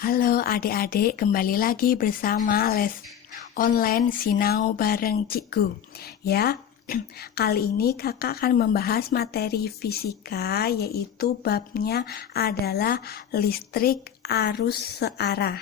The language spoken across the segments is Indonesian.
Halo adik-adik, kembali lagi bersama les online Sinau bareng Cikgu. Ya, kali ini kakak akan membahas materi fisika, yaitu babnya adalah listrik arus searah.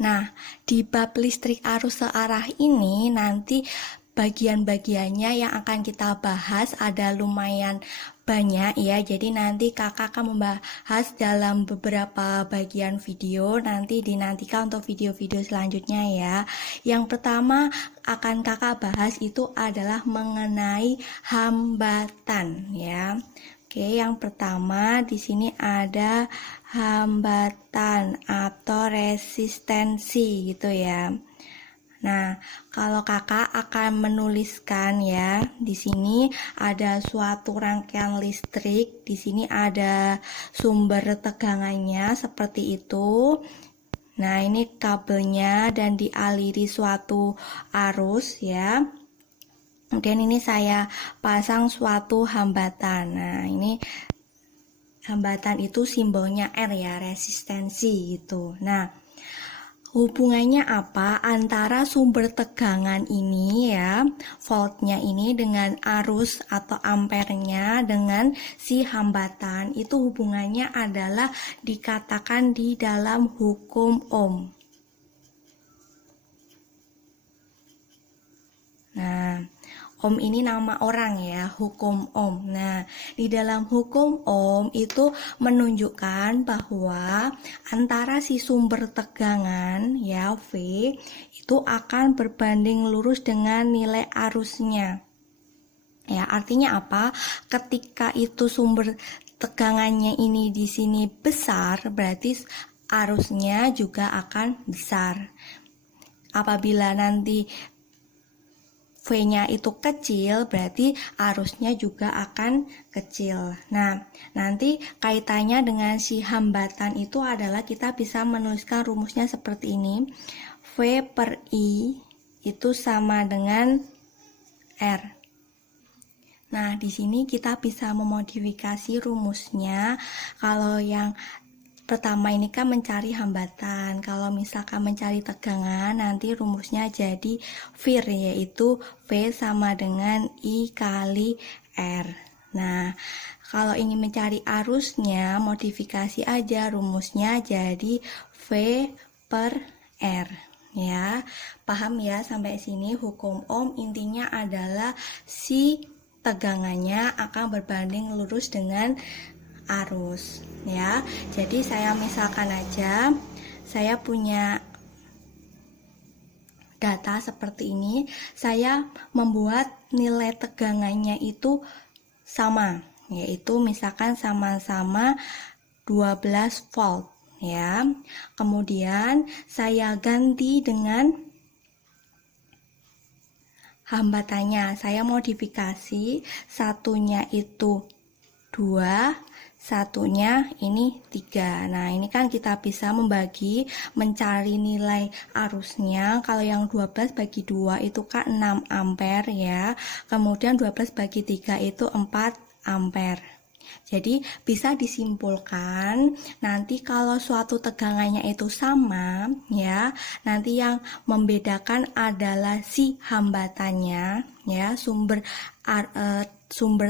Nah, di bab listrik arus searah ini nanti bagian-bagiannya yang akan kita bahas ada lumayan banyak ya. Jadi nanti kakak akan membahas dalam beberapa bagian video. Nanti dinantikan untuk video-video selanjutnya ya. Yang pertama akan kakak bahas itu adalah mengenai hambatan ya. Oke, yang pertama di sini ada hambatan atau resistensi gitu ya. Nah, kalau kakak akan menuliskan ya, di sini ada suatu rangkaian listrik, di sini ada sumber tegangannya seperti itu. Nah, ini kabelnya dan dialiri suatu arus ya. Kemudian ini saya pasang suatu hambatan. Nah, ini hambatan itu simbolnya R ya, resistensi gitu. Nah, hubungannya apa antara sumber tegangan ini ya, voltnya ini dengan arus atau ampernya dengan si hambatan, itu hubungannya adalah dikatakan di dalam hukum Ohm. Nah, Ohm ini nama orang ya, hukum Ohm. Nah, di dalam hukum Ohm itu menunjukkan bahwa antara si sumber tegangan ya V itu akan berbanding lurus dengan nilai arusnya. Ya, artinya apa? Ketika itu sumber tegangannya ini di sini besar, berarti arusnya juga akan besar. Apabila nanti V-nya itu kecil, berarti arusnya juga akan kecil. Nah, nanti kaitannya dengan si hambatan itu adalah kita bisa menuliskan rumusnya seperti ini. V per I itu sama dengan R. Nah, di sini kita bisa memodifikasi rumusnya. Kalau yang pertama ini kan mencari hambatan. Kalau misalkan mencari tegangan, nanti rumusnya jadi VIR, yaitu V sama dengan I kali R. Nah, kalau ingin mencari arusnya, modifikasi aja rumusnya jadi V per R. Ya, paham ya sampai sini hukum Ohm intinya adalah si tegangannya akan berbanding lurus dengan arus ya. Jadi saya misalkan aja saya punya data seperti ini, saya membuat nilai tegangannya itu sama, yaitu misalkan sama-sama 12 volt ya. Kemudian saya ganti dengan hambatannya, saya modifikasi, satunya itu 2, satunya ini 3. Nah, ini kan kita bisa membagi, mencari nilai arusnya. Kalau yang 12 bagi 2 itu kan 6 ampere ya. Kemudian 12 bagi 3 itu 4 ampere. Jadi bisa disimpulkan nanti kalau suatu tegangannya itu sama ya, nanti yang membedakan adalah si hambatannya ya, sumber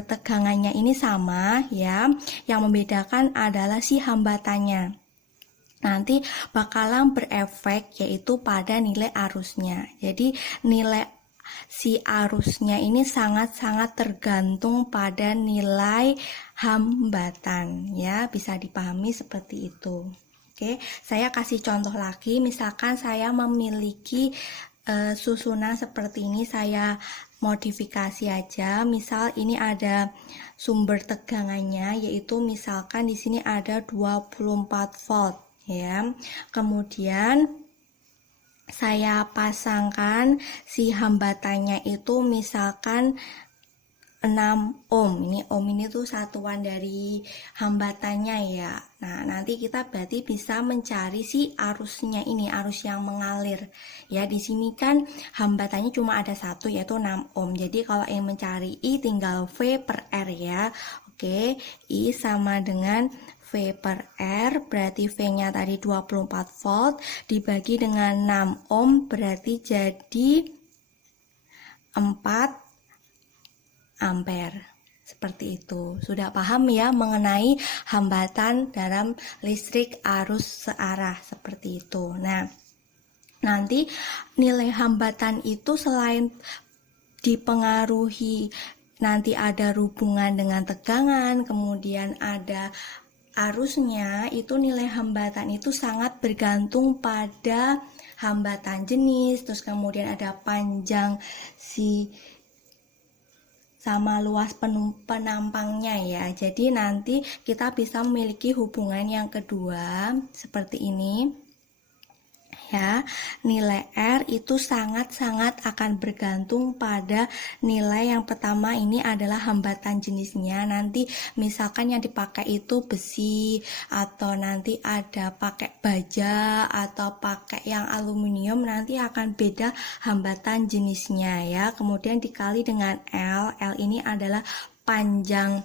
tegangannya ini sama ya, yang membedakan adalah si hambatannya. Nanti bakalan berefek yaitu pada nilai arusnya. Jadi nilai si arusnya ini sangat-sangat tergantung pada nilai hambatan ya, bisa dipahami seperti itu. Oke, saya kasih contoh lagi, misalkan saya memiliki susunan seperti ini, saya modifikasi aja. Misal ini ada sumber tegangannya, yaitu misalkan di sini ada 24 volt ya. Kemudian saya pasangkan si hambatannya itu misalkan 6 ohm. Ini ohm ini tuh satuan dari hambatannya ya. Nah, nanti kita berarti bisa mencari si arusnya ini, arus yang mengalir. Ya, di sini kan hambatannya cuma ada satu yaitu 6 ohm. Jadi kalau ingin mencari I tinggal V per R ya. Oke, I sama dengan V V per R, berarti V-nya tadi 24 volt, dibagi dengan 6 ohm, berarti jadi 4 ampere. Seperti itu. Sudah paham ya mengenai hambatan dalam listrik arus searah seperti itu. Nah, nanti nilai hambatan itu selain dipengaruhi nanti ada hubungan dengan tegangan, kemudian ada arusnya, itu nilai hambatan itu sangat bergantung pada hambatan jenis, terus kemudian ada panjang si sama luas penampangnya ya. Jadi nanti kita bisa memiliki hubungan yang kedua seperti ini. Ya, nilai R itu sangat-sangat akan bergantung pada nilai yang pertama ini adalah hambatan jenisnya. Nanti misalkan yang dipakai itu besi atau nanti ada pakai baja atau pakai yang aluminium, nanti akan beda hambatan jenisnya ya. Kemudian dikali dengan L. L ini adalah panjang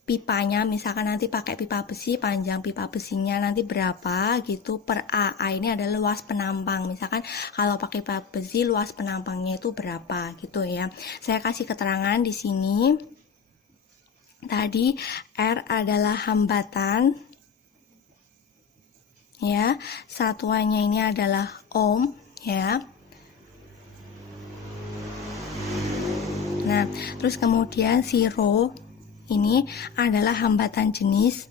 pipanya, misalkan nanti pakai pipa besi, panjang pipa besinya nanti berapa gitu per A. A ini adalah luas penampang, misalkan kalau pakai pipa besi luas penampangnya itu berapa gitu ya. Saya kasih keterangan di sini. Tadi R adalah hambatan ya, satuannya ini adalah ohm ya. Nah, terus kemudian si rho ini adalah hambatan jenis.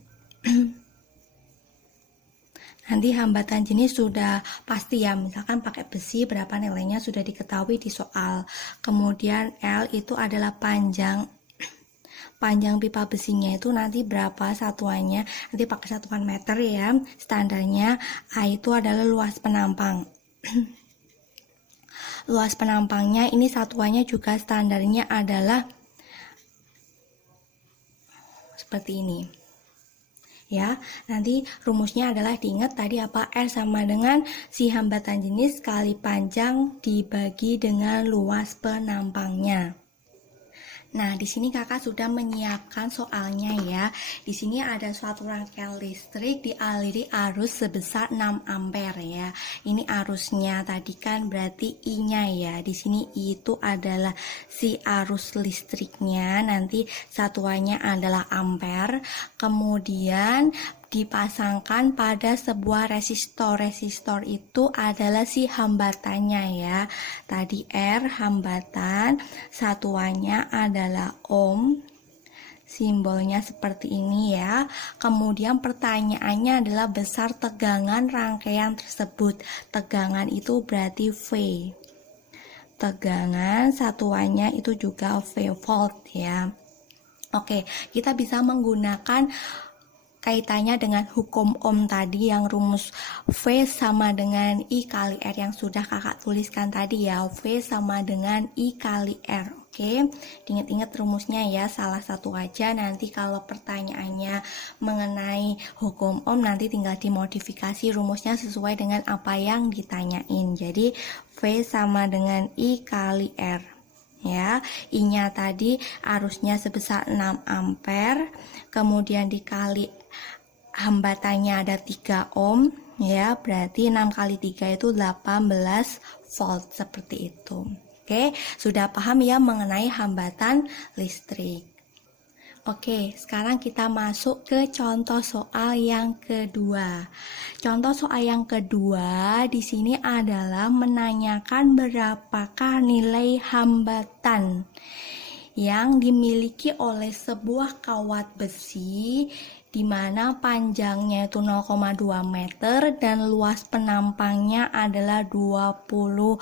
Nanti hambatan jenis sudah pasti ya, misalkan pakai besi berapa nilainya sudah diketahui di soal. Kemudian L itu adalah panjang pipa besinya itu nanti berapa satuannya, nanti pakai satuan meter ya. Standarnya A itu adalah luas penampang. Luas penampangnya ini satuannya juga standarnya adalah seperti ini ya. Nanti rumusnya adalah diingat tadi apa, R sama dengan si hambatan jenis kali panjang dibagi dengan luas penampangnya. Nah, di sini kakak sudah menyiapkan soalnya ya. Di sini ada suatu rangkaian listrik dialiri arus sebesar 6 ampere ya. Ini arusnya tadi kan berarti I-nya ya. Di sini I itu adalah si arus listriknya, nanti satuannya adalah ampere. Kemudian dipasangkan pada sebuah resistor. Resistor itu adalah si hambatannya ya. Tadi R hambatan, satuannya adalah ohm. Simbolnya seperti ini ya. Kemudian pertanyaannya adalah besar tegangan rangkaian tersebut. Tegangan itu berarti V. Tegangan satuannya itu juga V, volt ya. Oke, kita bisa menggunakan kaitannya dengan hukum Ohm tadi yang rumus V sama dengan I kali R yang sudah kakak tuliskan tadi ya. V sama dengan I kali R. Oke, ingat-ingat rumusnya ya, salah satu aja. Nanti kalau pertanyaannya mengenai hukum Ohm nanti tinggal dimodifikasi rumusnya sesuai dengan apa yang ditanyain. Jadi V sama dengan I kali R ya. I-nya tadi arusnya sebesar 6 ampere, kemudian dikali hambatannya ada 3 ohm ya, berarti 6 kali 3 itu 18 volt seperti itu. Oke, sudah paham ya mengenai hambatan listrik. Oke, sekarang kita masuk ke contoh soal yang kedua. Contoh soal yang kedua di sini adalah menanyakan berapakah nilai hambatan yang dimiliki oleh sebuah kawat besi di mana panjangnya itu 0,2 meter dan luas penampangnya adalah 20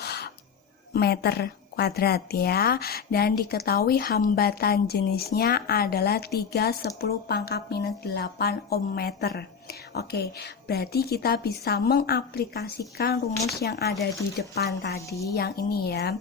meter kuadrat ya, dan diketahui hambatan jenisnya adalah 3/10 pangkat minus 8 ohm meter. Oke, berarti kita bisa mengaplikasikan rumus yang ada di depan tadi yang ini ya.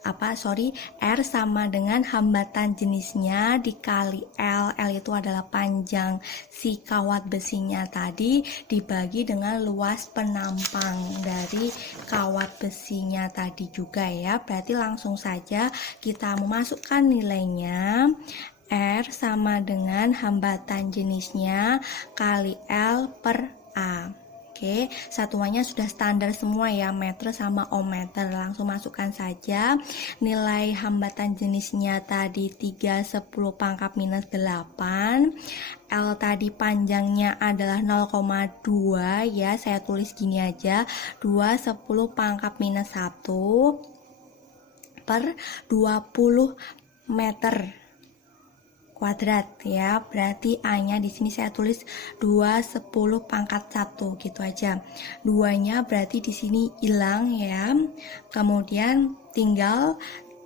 R sama dengan hambatan jenisnya dikali L. L itu adalah panjang si kawat besinya tadi dibagi dengan luas penampang dari kawat besinya tadi juga ya. Berarti langsung saja kita memasukkan nilainya. R sama dengan hambatan jenisnya kali L per A. Oke, satuannya sudah standar semua ya, meter sama ohmmeter. Langsung masukkan saja nilai hambatan jenisnya tadi 3 10 pangkat minus 8. L tadi panjangnya adalah 0,2 ya, saya tulis gini aja, 2 10 pangkat minus 1 per 20 meter kuadrat ya, berarti A-nya di sini saya tulis 2 10 pangkat 1 gitu aja. 2-nya berarti di sini hilang ya. Kemudian tinggal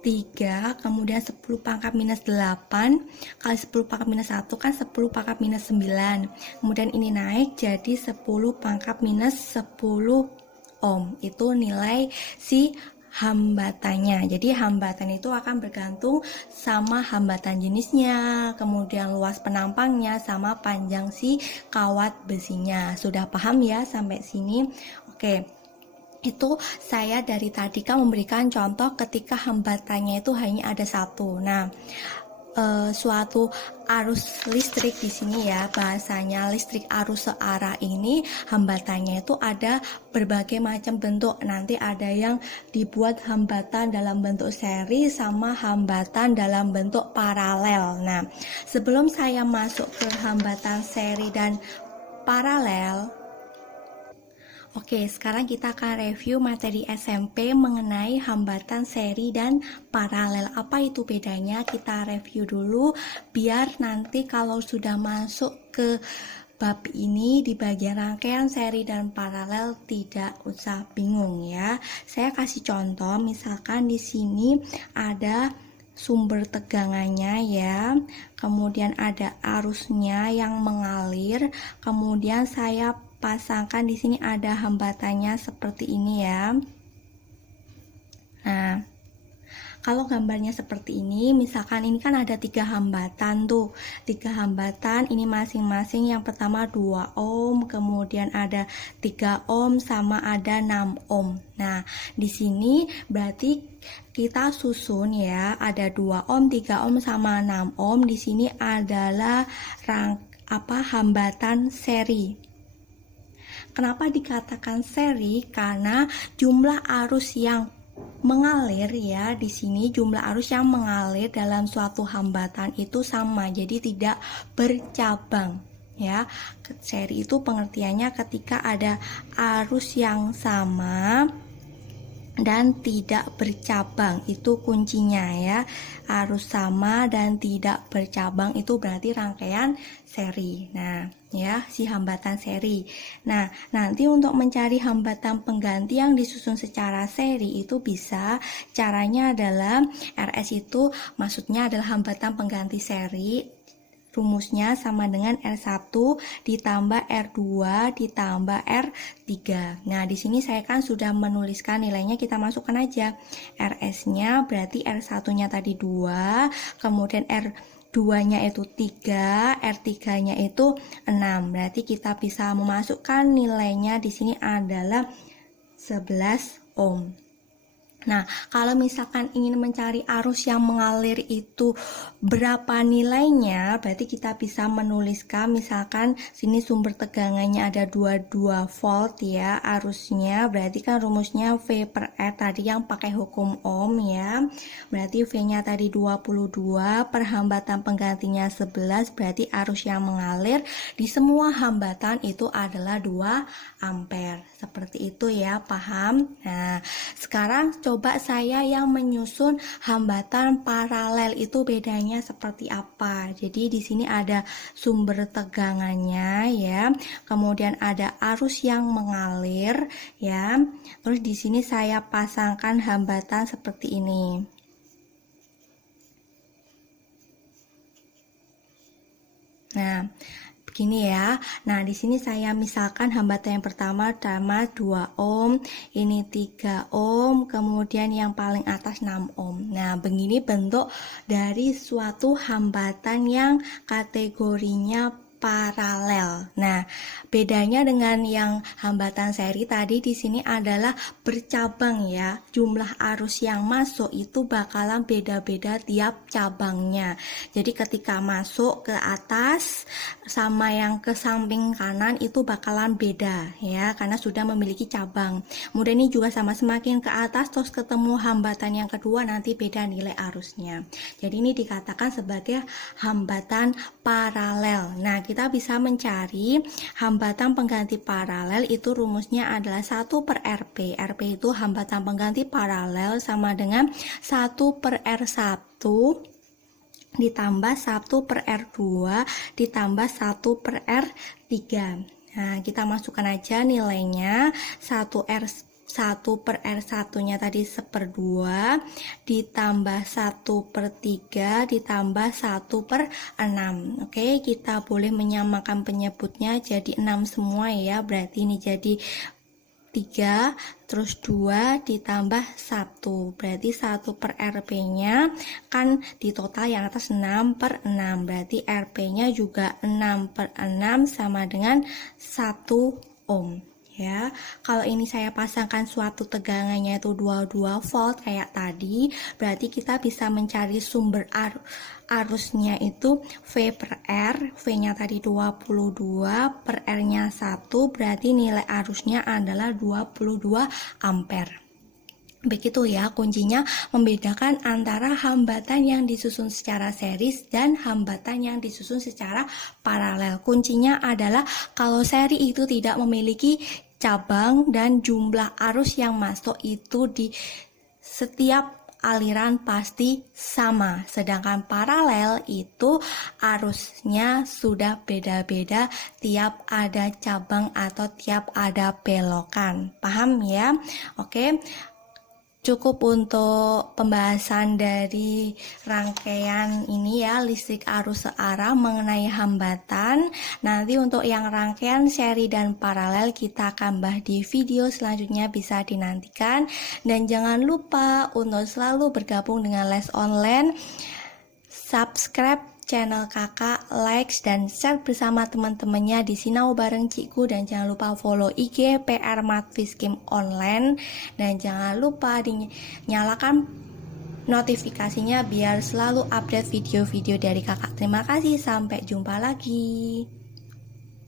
3, kemudian 10 pangkat minus 8 kali 10 pangkat minus 1 kan 10 pangkat minus 9. Kemudian ini naik jadi 10 pangkat minus 10 ohm. Itu nilai si hambatannya. Jadi hambatan itu akan bergantung sama hambatan jenisnya, kemudian luas penampangnya, sama panjang si kawat besinya. Sudah paham ya sampai sini? Oke. Itu saya dari tadi kan memberikan contoh ketika hambatannya itu hanya ada satu. Nah, suatu arus listrik di sini ya, bahasanya listrik arus searah ini hambatannya itu ada berbagai macam bentuk. Nanti ada yang dibuat hambatan dalam bentuk seri sama hambatan dalam bentuk paralel. Nah, sebelum saya masuk ke hambatan seri dan paralel, oke, sekarang kita akan review materi SMP mengenai hambatan seri dan paralel. Apa itu bedanya? Kita review dulu biar nanti kalau sudah masuk ke bab ini di bagian rangkaian seri dan paralel tidak usah bingung ya. Saya kasih contoh, misalkan di sini ada sumber tegangannya ya, kemudian ada arusnya yang mengalir, kemudian saya pasangkan di sini ada hambatannya seperti ini ya. Nah, kalau gambarnya seperti ini, misalkan ini kan ada 3 hambatan tuh, 3 hambatan ini masing-masing. Yang pertama 2 ohm, kemudian ada 3 ohm sama ada 6 ohm. Nah, di sini berarti kita susun ya, ada 2 ohm, 3 ohm sama 6 ohm. Di sini adalah hambatan seri. Kenapa dikatakan seri? Karena jumlah arus yang mengalir ya, di sini jumlah arus yang mengalir dalam suatu hambatan itu sama, jadi tidak bercabang ya. Seri itu pengertiannya ketika ada arus yang sama dan tidak bercabang, itu kuncinya ya. Arus sama dan tidak bercabang itu berarti rangkaian seri. Nah ya, si hambatan seri. Nah, nanti untuk mencari hambatan pengganti yang disusun secara seri itu bisa, caranya adalah RS itu maksudnya adalah hambatan pengganti seri. Rumusnya sama dengan R1 ditambah R2 ditambah R3. Nah, di sini saya kan sudah menuliskan nilainya, kita masukkan aja. RS-nya berarti R1-nya tadi 2, kemudian R2-nya itu 3, R3-nya itu 6. Berarti kita bisa memasukkan nilainya di sini adalah 11 ohm. Nah, kalau misalkan ingin mencari arus yang mengalir itu berapa nilainya, berarti kita bisa menuliskan, misalkan sini sumber tegangannya ada 22 volt ya, arusnya berarti kan rumusnya V per E tadi yang pakai hukum ohm ya. Berarti V-nya tadi 22, per hambatan penggantinya 11, berarti arus yang mengalir di semua hambatan itu adalah 2 ampere. Seperti itu ya, paham? Nah, sekarang coba saya yang menyusun hambatan paralel itu bedanya seperti apa. Jadi di sini ada sumber tegangannya ya, kemudian ada arus yang mengalir ya. Terus di sini saya pasangkan hambatan seperti ini. Nah, begini ya. Nah, di sini saya misalkan hambatan yang pertama 2 ohm, ini 3 ohm, kemudian yang paling atas 6 ohm. Nah, begini bentuk dari suatu hambatan yang kategorinya paralel. Nah, bedanya dengan yang hambatan seri tadi di sini adalah bercabang ya. Jumlah arus yang masuk itu bakalan beda-beda tiap cabangnya. Jadi ketika masuk ke atas sama yang ke samping kanan itu bakalan beda ya, karena sudah memiliki cabang. Kemudian ini juga sama, semakin ke atas terus ketemu hambatan yang kedua nanti beda nilai arusnya. Jadi ini dikatakan sebagai hambatan paralel. Nah, kita bisa mencari hambatan pengganti paralel itu rumusnya adalah 1/RP. RP itu hambatan pengganti paralel sama dengan 1/R1 ditambah 1/R2 ditambah 1/R3. Nah, kita masukkan aja nilainya. 1/R1 nya tadi 1/2 ditambah 1/3 ditambah 1/6. Oke, kita boleh menyamakan penyebutnya jadi 6 semua ya, berarti ini jadi 3 terus 2 ditambah 1, berarti 1/RP nya kan di total yang atas 6/6, berarti RP nya juga 6/6 sama dengan 1 ohm ya. Kalau ini saya pasangkan suatu tegangannya itu 22 volt kayak tadi, berarti kita bisa mencari sumber arusnya itu V/R. V nya tadi 22 per R nya 1, berarti nilai arusnya adalah 22 ampere. Begitu ya kuncinya membedakan antara hambatan yang disusun secara series dan hambatan yang disusun secara paralel. Kuncinya adalah kalau seri itu tidak memiliki cabang dan jumlah arus yang masuk itu di setiap aliran pasti sama. Sedangkan paralel itu arusnya sudah beda-beda tiap ada cabang atau tiap ada belokan. Paham ya? Oke. Cukup untuk pembahasan dari rangkaian ini ya, listrik arus searah mengenai hambatan. Nanti untuk yang rangkaian seri dan paralel kita akan bahas di video selanjutnya, bisa dinantikan. Dan jangan lupa untuk selalu bergabung dengan les online, subscribe channel kakak, likes dan share bersama teman-temannya di Sinau bareng Cikgu, dan jangan lupa follow IG PR Matfiskim online, dan jangan lupa dinyalakan notifikasinya biar selalu update video-video dari kakak. Terima kasih, sampai jumpa lagi.